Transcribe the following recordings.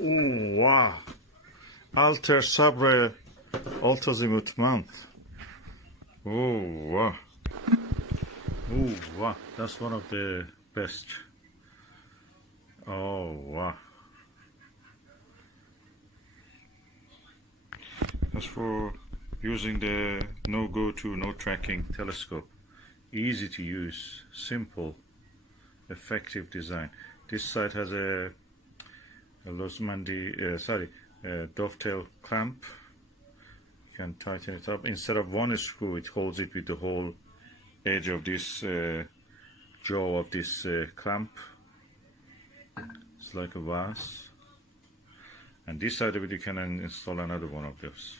Oh wow! Altair Sabre Alt-Azimuth mount. Oh wow! Oh wow! That's one of the best. Oh wow! That's for using the no go-to, no tracking telescope. Easy to use, simple, effective design. This side has a dovetail clamp. You can tighten it up. Instead of one screw, it holds it with the whole edge of this jaw of this clamp. It's like a vase. And this side of it, you can install another one of those,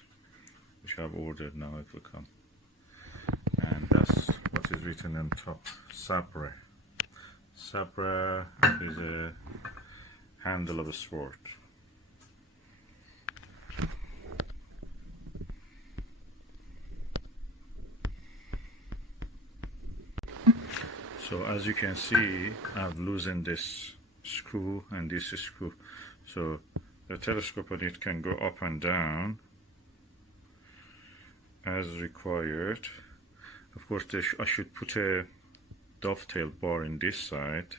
which I've ordered now. It will come. And that's what is written on top. Sabre. Sabre is a handle of a sword. So as you can see, I've loosened this screw and this screw. So the telescope on it can go up and down as required. Of course, I should put a dovetail bar in this side.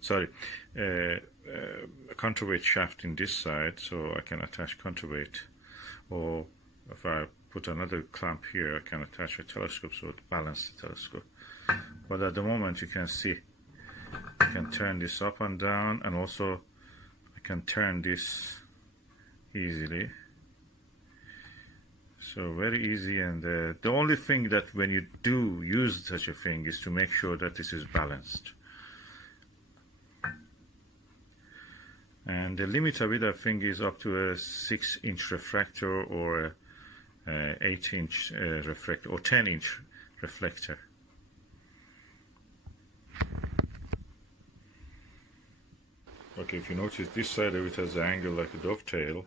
Sorry, a counterweight shaft in this side, so I can attach counterweight. Or if I put another clamp here, I can attach a telescope so it balances the telescope. But at the moment, you can see I can turn this up and down, and also I can turn this easily. So very easy. And the only thing that when you do use such a thing is to make sure that this is balanced. And the limiter with that thing is up to a 6-inch refractor or a 8-inch refractor or 10-inch reflector. Okay, if you notice, this side of it has an angle like a dovetail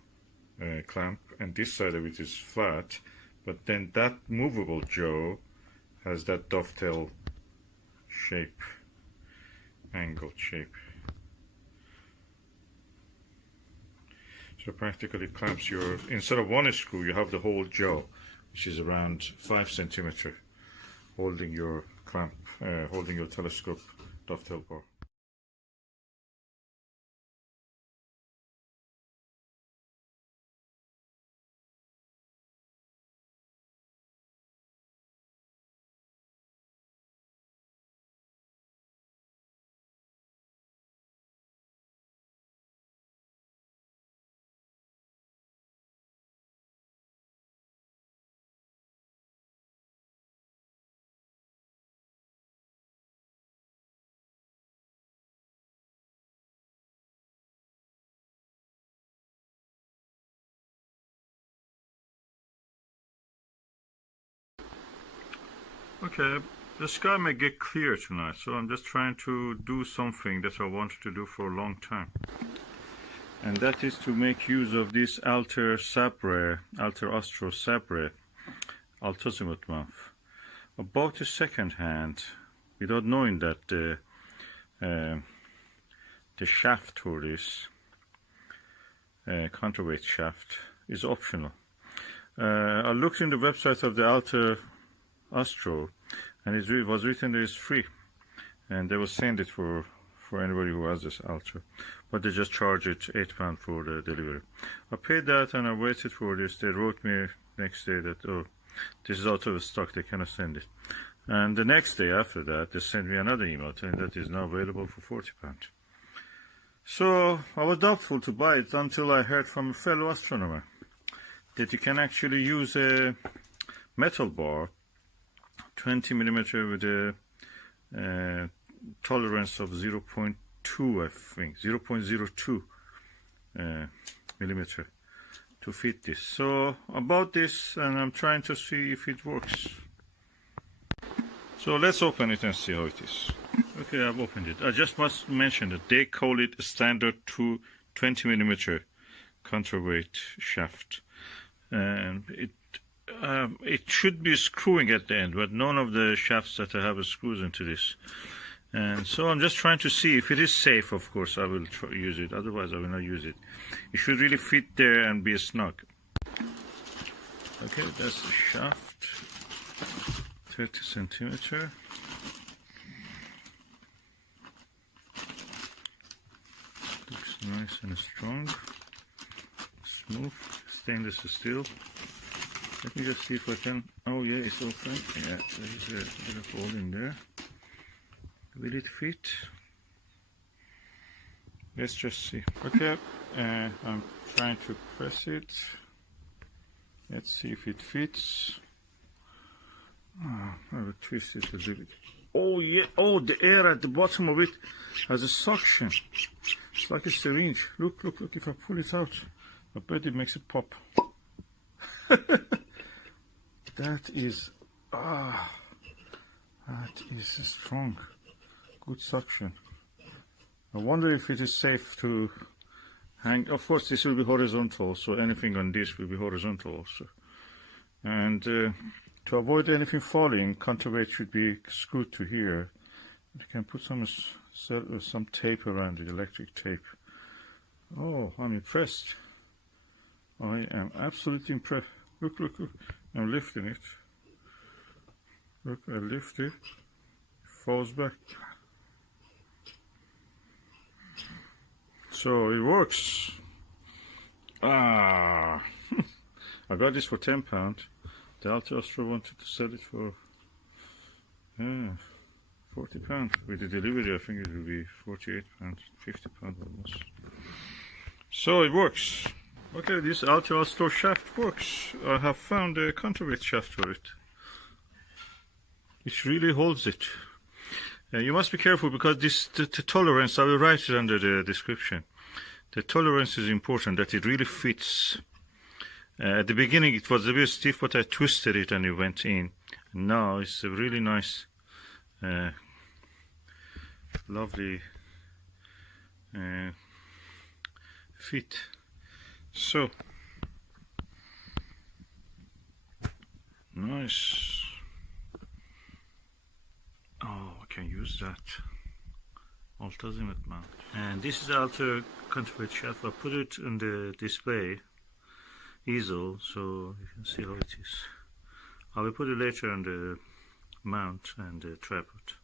clamp, and this side of it is flat, but then that movable jaw has that dovetail shape, angled shape. So practically clamps your, instead of one screw, you have the whole jaw, which is around 5 centimeters, holding your clamp, holding your telescope dovetail bar. Okay, the sky may get clear tonight, so I'm just trying to do something that I wanted to do for a long time. And that is to make use of this Altair Sabre, Altair Sabre Alt-Azimuth mount. I bought a second hand without knowing that the shaft for this counterweight shaft is optional. I looked in the website of the Altair Astro, and it was written that it's free, and they will send it for anybody who has this Altair, but they just charge it £8 for the delivery. I paid that and I waited for this. They wrote me next day that, oh, this is out of stock, they cannot send it. And the next day after that, they sent me another email saying that is now available for £40. So I was doubtful to buy it until I heard from a fellow astronomer that you can actually use a metal bar, 20 millimeter with a tolerance of 0.2, I think, 0.02 millimeter to fit this. So I bought this and I'm trying to see if it works. So let's open it and see how it is. Okay, I've opened it. I just must mention that they call it a standard 20 millimeter counterweight shaft. And it should be screwing at the end, but none of the shafts that I have screws into this. And so I'm just trying to see if it is safe. Of course I will use it, otherwise I will not use it. It should really fit there and be snug. Okay, that's the shaft, 30 centimeter. Looks nice and strong, smooth, stainless steel. Let me just see if I can. Oh yeah, it's open. Yeah, there is a bit of hole in there. Will it fit? Let's just see. Okay, I'm trying to press it. Let's see if it fits. I will twist it a little bit. Oh yeah, oh, the air at the bottom of it has a suction. It's like a syringe. Look, look, look, if I pull it out, I bet it makes it pop. That is strong. Good suction. I wonder if it is safe to hang. Of course, this will be horizontal, so anything on this will be horizontal also. And to avoid anything falling, counterweight should be screwed to here. You can put some tape around it, electric tape. Oh, I'm impressed. I am absolutely impressed. Look, look, look. I'm lifting it. Look, I lift it. It falls back. So it works. I got this for £10. The Altair Sabre wanted to sell it for £40. With the delivery, I think it will be £48, £50 almost. So it works. Okay, this Altair Sabre shaft works. I have found a counterweight shaft for it. It really holds it. You must be careful because the tolerance, I will write it under the description. The tolerance is important, that it really fits. At the beginning it was a bit stiff, but I twisted it and it went in. And now it's a really nice, lovely fit. So, nice. Oh, I can use that. Alt-Azimuth mount. And this is the Altair counterweight shaft. I put it on the display easel so you can see how it is. I will put it later on the mount and the tripod.